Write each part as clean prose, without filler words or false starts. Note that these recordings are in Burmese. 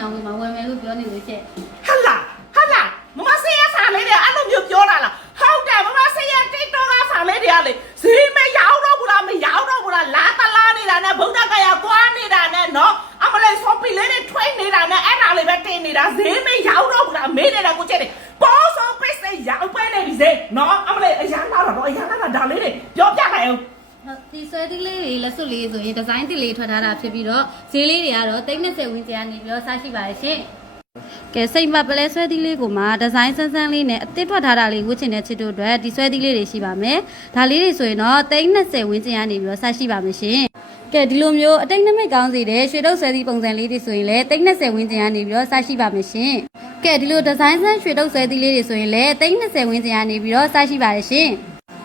အောင်မှာဝယ်မယ်လို့ပြောနေလို့ချက် ဟာလာမမဆေးရစားလေးတွေအဲ့လိုမျိုးပြောတာလားဟုတ်တယ်မမဆေးရ TikTok ကစားလေးတွေကလေဈေးမရောက်တော့ဘူးလားမရောက်တော့ဘူးလားလာတလားနေတာနဲ့ဗုဒ္ဓဂယာကွာနေတာနဲ့နော်အမလေးဆော့ပီလေးတွေထွိတ်နေတာနဲ့အဲ့ဒါလေးပဲတင်နေတာဈေးမရောက်တော့ဘူးလားမေးနေတာကိုချက်တယ်ပေါ်ဆော့ပစ်စေရောက်ပဲနေပြီဈေးနော်အမလေးအရန်လာတော့အရန်လာတာဒါလေးတွေပြောပြလိုက်အောင် ဒီဆွဲသီးလေးတွေလက်စွပ်လေးဆိုရင်ဒီဇိုင်းသစ်လေးထွက်ထားတာဖြစ်ပြီးတော့ဈေးလေးတွေကတော့30ဝန်းကျင်ကနေပြီးတော့စရှိပါတယ်ရှင်ကဲစိတ်မပလဲဆွဲသီးလေးကိုမှဒီဇိုင်းဆန်းဆန်းလေးနဲ့အသစ်ထွက်ထားတာလေးဝတ်ချင်တဲ့ချစ်တို့အတွက်ဒီဆွဲသီးလေးတွေရှိပါမယ်ဒါလေးတွေဆိုရင်တော့30ဝန်းကျင်ကနေပြီးတော့စရှိပါမယ်ရှင်ကဲဒီလိုမျိုးအတိတ်နမိတ်ကောင်းစီတဲ့ရွှေတုပ်ဆွဲသီးပုံစံလေးတွေဆိုရင်လည်း30ဝန်းကျင်ကနေပြီးတော့စရှိပါမယ်ရှင်ကဲဒီလိုဒီဇိုင်းဆန်းရွှေတုပ်ဆွဲသီးလေးတွေဆိုရင်လည်း30ဝန်းကျင်ကနေပြီးတော့စရှိပါတယ်ရှင်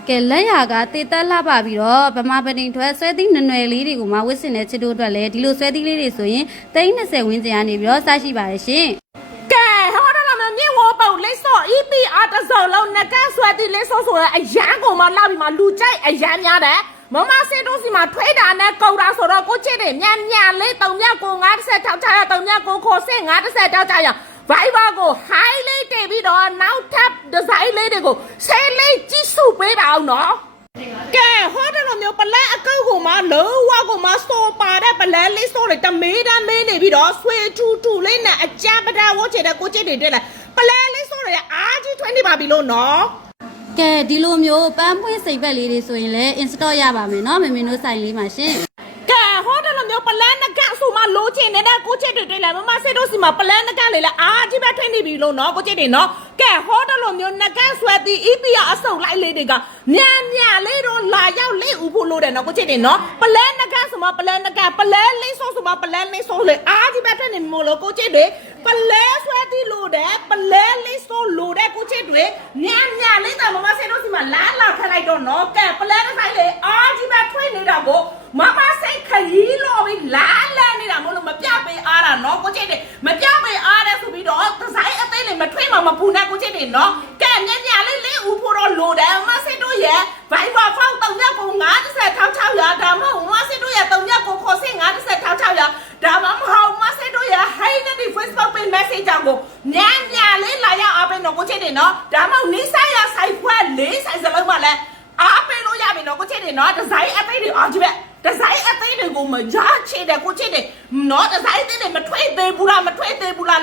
ကဲလက်ရာကတေတက်လှပပြီးတော့ဗမာပတိန်ထွက်ဆွဲသီးနွယ်လေးတွေကိုမှဝစ်စင်တဲ့ချစ်တို့အတွက်လည်းဒီလိုဆွဲသီးလေးတွေဆိုရင်30ဝန်းကျင်ကနေပြီးတော့စရှိပါတယ်ရှင်ကဲဟောတော့မြင့်ဝပုတ်လေးစော့ EPR တစုံလုံးငကဆွဲသီးလေးစော့ဆိုတဲ့အရန်ကုန်မှလောက်ပြီးမှလူကြိုက်အရန်များတယ်မမစေတို့စီမှာထွေးတာနဲ့ကောက်တာဆိုတော့ကိုချစ်တွေမြန်လေး3မြတ်ကို90ထောက်ချရ3မြတ်ကိုခေါ်စစ်90ထောက်ချရViber ကို high လေးတင်ပြီးတော့နောက်ထပ် design လေးတွေကိုဆဲလေးကြည့်စုပေးပါအောင်နော်ကဲဟောတယ်လို့မျိုးပလဲအကုတ်ကိုမှလုံးဝကိုမှစောပါတဲ့ပလဲလေးစောတွေတမေးတမ်းမေးနေပြီးတော့ဆွေထူလေးနဲ့အကြံပဒဝတ်ချတဲ့ကိုချစ်တွေတွေ့လဲပလဲလေးစောတွေအားကြီးထွန်းနေပါပြီလို့နော်ကဲဒီလိုမျိုးပန်းပွင့်စိတ်ဘက်လေးတွေဆိုရင်လည်း install ရပါမယ်နော်မမင်းတို့ဆိုင်လေးမှာရှင်ကဲဟောတယ်လို့မျိုးပလန်နကဆိုမှလိုချင်နေတဲ့ကိုချစ်တွေတွေ့လဲမမစစ်တို့စီမှာပလန်နကလေလဲအားကြီးပဲထွင်းနေပြီလို့နော်ကိုချစ်တွေနော်ကဲဟောတယ်လို့မျိုးနကဆွဲသည် EPR အစုံလိုက်လေးတွေကမြန်လေးတော့လာရောက်လေးဦးဖို့လို့တယ်နော်ကိုချစ်တွေနော်ပလန်နကဆိုမှပလန်နကပလဲလေးဆိုမှပလဲလေးဆိုလေအားကြီးပဲထွင်းနေမို့လို့ကိုချစ်တွေပလဲဆွဲသည်လို့တယ်ပလဲလေးဆိုလို့တဲ့ကိုချစ်တွေမြန်လေးတော့မမစစ်တို့စီမှာလာထလိုက်တော့နော်ကဲပလဲတစ်ဆိုင်လေအားကြီးပဲထွင်းနေတာကိုမမစိတ်ခရီးလို့ပြီးလာနေတာမလို့မပြပေးအားတာနော်ကိုချစ်တွေမပြပေးအားတဲ့ဆိုပြီးတော့ဒီဇိုင်းအသေးလေးမထွေးမှမပူနဲ့ကိုချစ်တွေနော်ကဲမြန်လေးဦးဖို့တော့လိုတယ်မစစ်တို့ရဲ့ Viber ဖောက်3ရက်ကို90ထောက်600ဒါမှမဟုတ်မစစ်တို့ရဲ့3ရက်ကိုခေါ်စစ်90ထောက်600ဒါမှမဟုတ်မစစ်တို့ရဲ့ Hey နဲ့ Facebook page message ကြောင့်ကိုမြန်လေးလာရောက်အားပေးနော်ကိုချစ်တွေနော်ဒါမှမဟုတ်နိဆိုင်ရဆိုင်ခွဲ4ဆိုင်စလုံးမှလည်းအားပေးလို့ရပြီနော်ကိုချစ်တွေနော်ဒီဇိုင်းအသေးတွေအားကြီးပဲဒီဇိုင်းအသေးတွေကိုမရချေတယ်ကိုချစ်တယ်နော်ဒီဇိုင်းအသေးတွေမထွေးသေးဘူးလား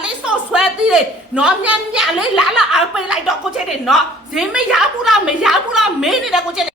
လေးစော့ဆွဲသေးတယ်နော်မြန်လေးလာအားပေးလိုက်တော့ကိုချစ်တယ်နော်ဈေးမရဘူးလားမင်းနေတဲ့ကိုချစ်